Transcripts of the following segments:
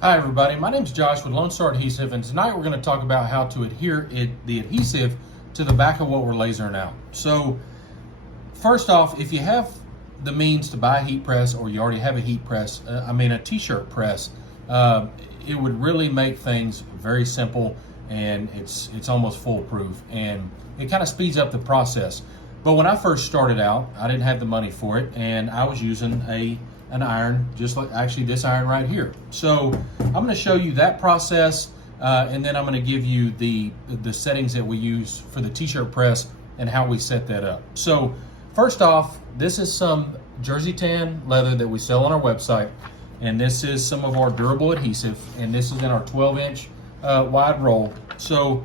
Hi everybody, my name is Josh with LoneStar Adhesive, and tonight we're going to talk about how to adhere the adhesive to the back of what we're lasering out. So first off, if you have the means to buy a heat press, or you already have a heat press, a t-shirt press, it would really make things very simple, and it's almost foolproof, and it kind of speeds up the process. But when I first started out, I didn't have the money for it, and I was using an iron, just like actually this iron right here. So I'm going to show you that process, and then I'm going to give you the settings that we use for the t-shirt press and how we set that up. So first off, this is some jersey tan leather that we sell on our website, and this is some of our Durra-Bull adhesive, and this is in our 12-inch wide roll. So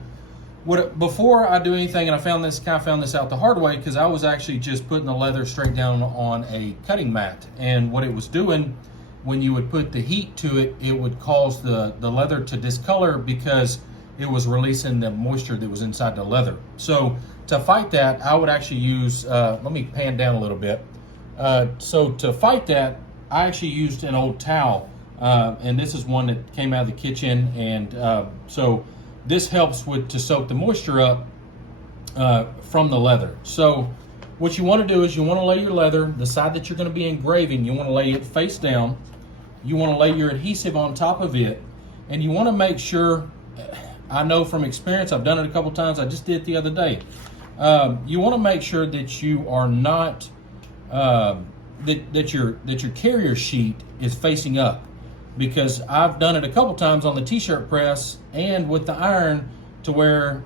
before I do anything, and I found this out the hard way, because I was actually just putting the leather straight down on a cutting mat, and what it was doing, when you would put the heat to it, it would cause the leather to discolor because it was releasing the moisture that was inside the leather. So to fight that, I would actually use, let me pan down a little bit. So to fight that, I actually used an old towel, and this is one that came out of the kitchen, and so this helps to soak the moisture up from the leather. So what you want to do is you want to lay your leather, the side that you're going to be engraving, you want to lay it face down. You want to lay your adhesive on top of it, and you want to make sure, I know from experience, I've done it a couple times, I just did it the other day. You want to make sure that you are not, that your carrier sheet is facing up, because I've done it a couple times on the t-shirt press and with the iron to where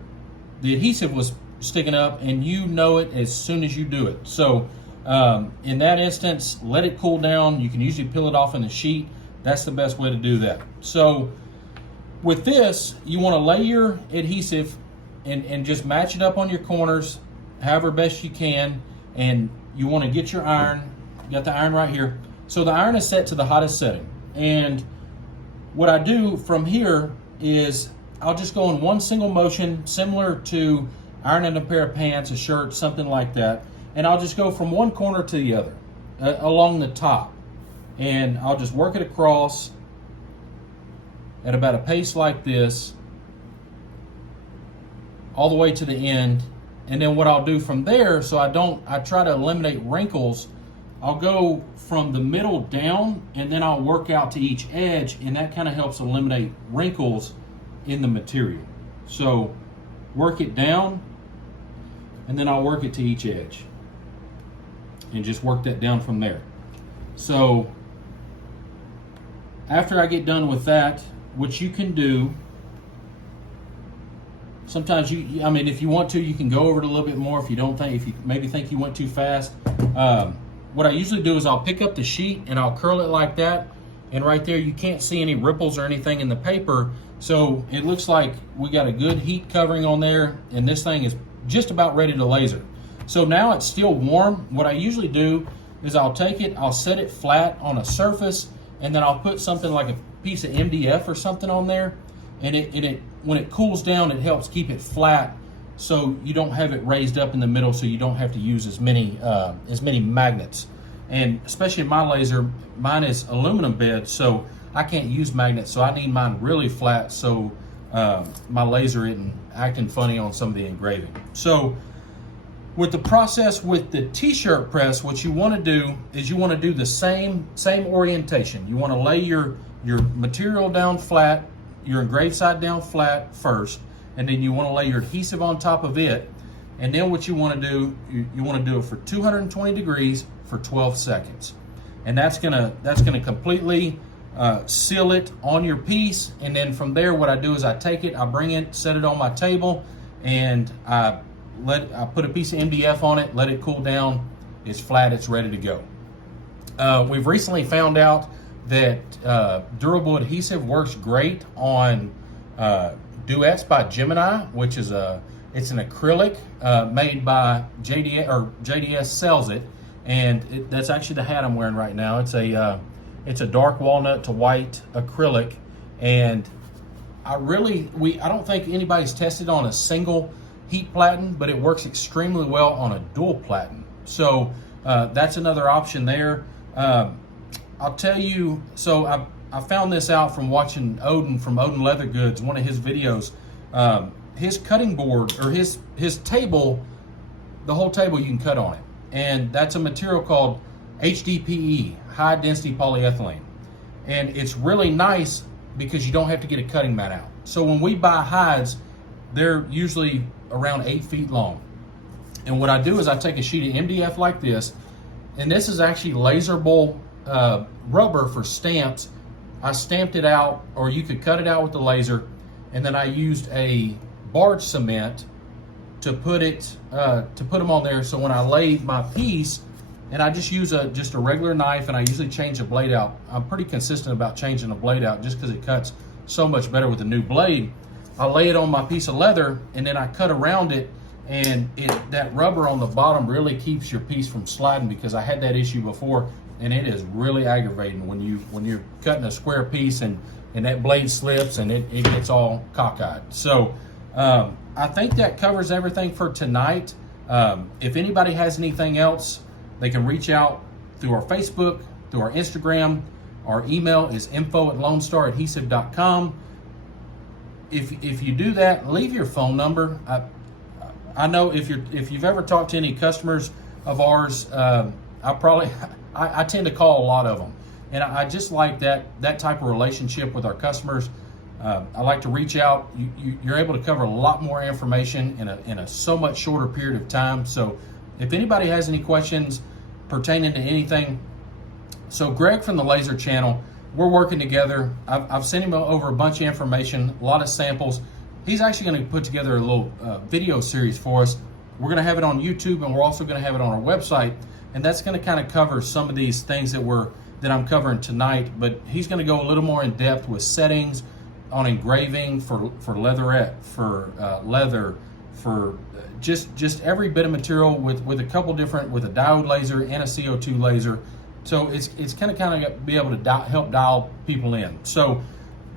the adhesive was sticking up, and you know it as soon as you do it. So in that instance, let it cool down. You can usually peel it off in the sheet. That's the best way to do that. So with this, you want to lay your adhesive and just match it up on your corners however best you can, and you want to get your iron. You got the iron right here. So the iron is set to the hottest setting. And what I do from here is I'll just go in one single motion, similar to ironing a pair of pants, a shirt, something like that. And I'll just go from one corner to the other along the top. And I'll just work it across at about a pace like this, all the way to the end. And then what I'll do from there, so I try to eliminate wrinkles, I'll go from the middle down, and then I'll work out to each edge, and that kind of helps eliminate wrinkles in the material. So work it down, and then I'll work it to each edge, and just work that down from there. So after I get done with that, what you can do, sometimes if you want to, you can go over it a little bit more. If you maybe think you went too fast, what I usually do is I'll pick up the sheet and I'll curl it like that, and right there you can't see any ripples or anything in the paper, so it looks like we got a good heat covering on there, and this thing is just about ready to laser. So now it's still warm. What I usually do is I'll take it, I'll set it flat on a surface, and then I'll put something like a piece of MDF or something on there, and when it cools down, it helps keep it flat, so you don't have it raised up in the middle, so you don't have to use as many magnets. And especially my laser, mine is aluminum bed, so I can't use magnets, so I need mine really flat, so my laser isn't acting funny on some of the engraving. So with the process with the t-shirt press, what you want to do is you want to do the same orientation. You want to lay your material down flat, your engraved side down flat first, and then you want to lay your adhesive on top of it. And then what you want to do, you want to do it for 220 degrees for 12 seconds. And that's gonna completely seal it on your piece. And then from there, what I do is I take it, I bring it, set it on my table, and I put a piece of MDF on it, let it cool down. It's flat, it's ready to go. We've recently found out that Durra-Bull adhesive works great on Duets by Gemini, which is it's an acrylic made by JDS, or JDS sells it, and that's actually the hat I'm wearing right now. It's a dark walnut to white acrylic, and I don't think anybody's tested on a single heat platen, but it works extremely well on a dual platen. So that's another option there. I'll tell you, so I found this out from watching Odin from Odin Leather Goods, one of his videos. His cutting board, or his table, the whole table you can cut on it. And that's a material called HDPE, high density polyethylene. And it's really nice because you don't have to get a cutting mat out. So when we buy hides, they're usually around 8 feet long. And what I do is I take a sheet of MDF like this, and this is actually LaserBull rubber for stamps. I stamped it out, or you could cut it out with the laser, and then I used a barge cement to put them on there. So when I lay my piece, and I just use a regular knife, and I usually change the blade out. I'm pretty consistent about changing the blade out just because it cuts so much better with a new blade. I lay it on my piece of leather, and then I cut around it, and that rubber on the bottom really keeps your piece from sliding, because I had that issue before, and it is really aggravating when you're cutting a square piece and that blade slips and it gets all cockeyed. So I think that covers everything for tonight. If anybody has anything else, they can reach out through our Facebook, through our Instagram. Our email is info@LoneStarAdhesive.com. If you do that, leave your phone number. I know if you've ever talked to any customers of ours, I tend to call a lot of them, and I just like that type of relationship with our customers. I like to reach out. You're able to cover a lot more information in a so much shorter period of time. So if anybody has any questions pertaining to anything, so Greg from the Laser Channel, we're working together. I've sent him over a bunch of information, a lot of samples. He's actually going to put together a little video series for us. We're going to have it on YouTube, and we're also going to have it on our website, and that's going to kind of cover some of these things that I'm covering tonight. But he's going to go a little more in depth with settings on engraving for leatherette, for leather, for just every bit of material with a couple different, with a diode laser and a CO2 laser. So it's going to kind of be able to help dial people in. So,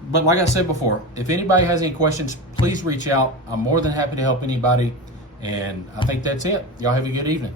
but like I said before, if anybody has any questions, please reach out. I'm more than happy to help anybody. And I think that's it. Y'all have a good evening.